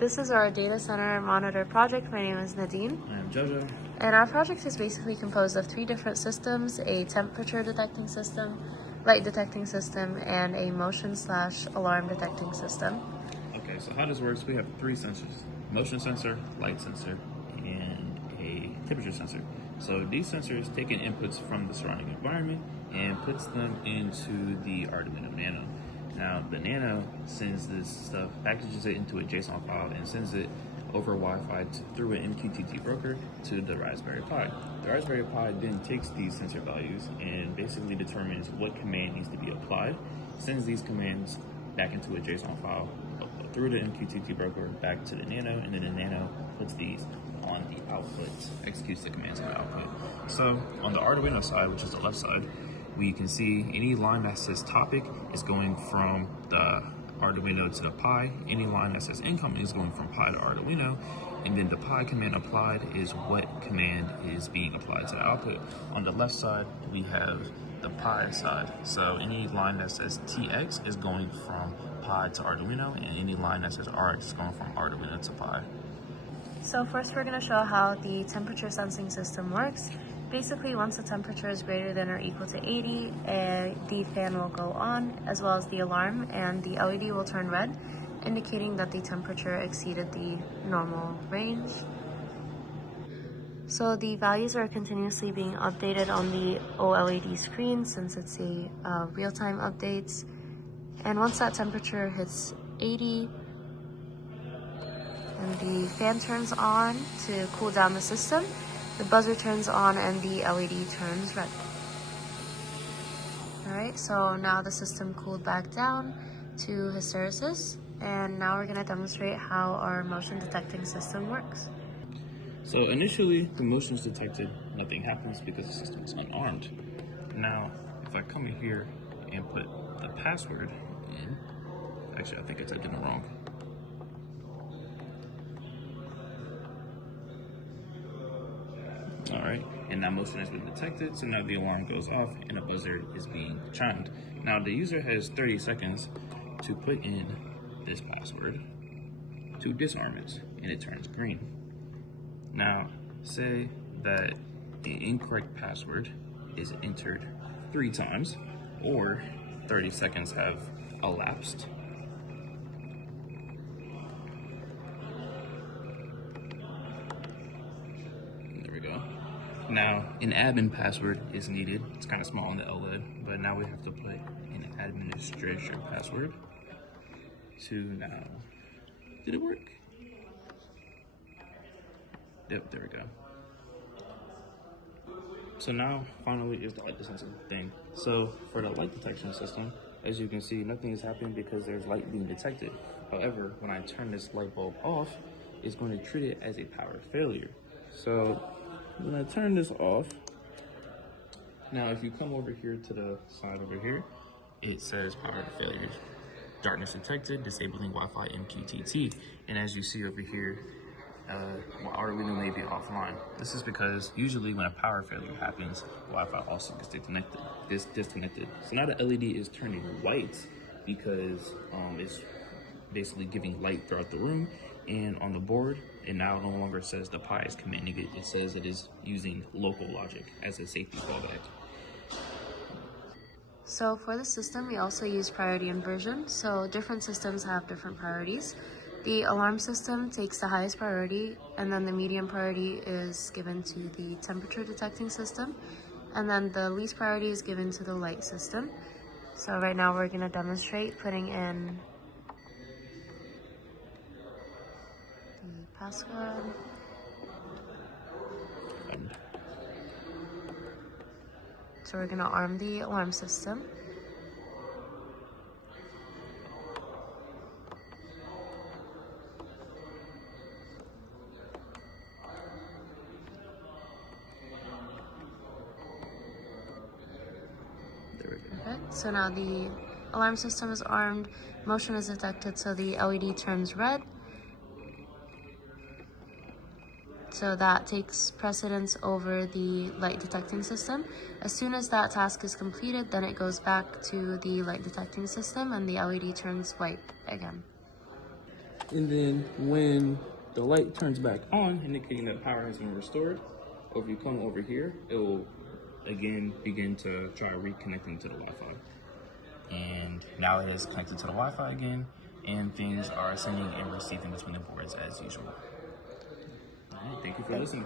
This is our data center monitor project. My name is Nadine. I am Jojo. And our project is basically composed of 3 different systems: a temperature detecting system, light detecting system, and a motion/alarm detecting system. Okay, so how this works, we have 3 sensors: motion sensor, light sensor, and a temperature sensor. So these sensors take in inputs from the surrounding environment and puts them into the Arduino Nano. Now the Nano sends this stuff, packages it into a JSON file, and sends it over Wi-Fi through an MQTT broker to the Raspberry Pi. The Raspberry Pi then takes these sensor values and basically determines what command needs to be applied, sends these commands back into a JSON file through the MQTT broker back to the Nano, and then the Nano puts these on the output, executes the commands on the output. So on the Arduino side, which is the left side, we can see any line that says topic is going from the Arduino to the Pi. Any line that says incoming is going from Pi to Arduino, and then the Pi command applied is what command is being applied to the output. On the left side, we have the Pi side. So any line that says TX is going from Pi to Arduino, and any line that says RX is going from Arduino to Pi. So first we're going to show how the temperature sensing system works. Basically, once the temperature is greater than or equal to 80, the fan will go on, as well as the alarm, and the LED will turn red, indicating that the temperature exceeded the normal range. So the values are continuously being updated on the OLED screen since it's a real-time updates. And once that temperature hits 80, and the fan turns on to cool down the system, the buzzer turns on and the LED turns red. Alright, so now the system cooled back down to hysteresis, and now we're going to demonstrate how our motion detecting system works. So initially, the motion is detected, nothing happens because the system is unarmed. Now, if I come in here and put the password in, actually I think I typed it in wrong. All right, and now motion has been detected, so now the alarm goes off and a buzzer is being chimed. Now the user has 30 seconds to put in this password to disarm it, and it turns green. Now, say that the incorrect password is entered 3 times, or 30 seconds have elapsed. There we go. Now, an admin password is needed. It's kind of small on the LED, but now we have to put an administration password to now. Did it work? Yep, there we go. So now, finally, is the light detection thing. So for the light detection system, as you can see, nothing is happening because there's light being detected. However, when I turn this light bulb off, it's going to treat it as a power failure. So when I turn this off, now if you come over here to the side over here, it says power failure. Darkness detected, disabling Wi-Fi MQTT. And as you see over here, Arduino may be offline. This is because usually when a power failure happens, Wi-Fi also gets disconnected. So now the LED is turning white because it's basically giving light throughout the room, and on the board, it now no longer says the Pi is commanding it. It says it is using local logic as a safety fallback. So for the system, we also use priority inversion. So different systems have different priorities. The alarm system takes the highest priority, and then the medium priority is given to the temperature detecting system, and then the least priority is given to the light system. So right now we're going to demonstrate putting in the passcode. So we're going to arm the alarm system. Perfect. So now the alarm system is armed, motion is detected, so the LED turns red. So that takes precedence over the light detecting system. As soon as that task is completed, then it goes back to the light detecting system and the LED turns white again. And then when the light turns back on, indicating that power has been restored, or if you come over here, it will again begin to try reconnecting to the Wi-Fi. And now it is connected to the Wi-Fi again, and things are sending and receiving between the boards as usual. All right, thank you for listening.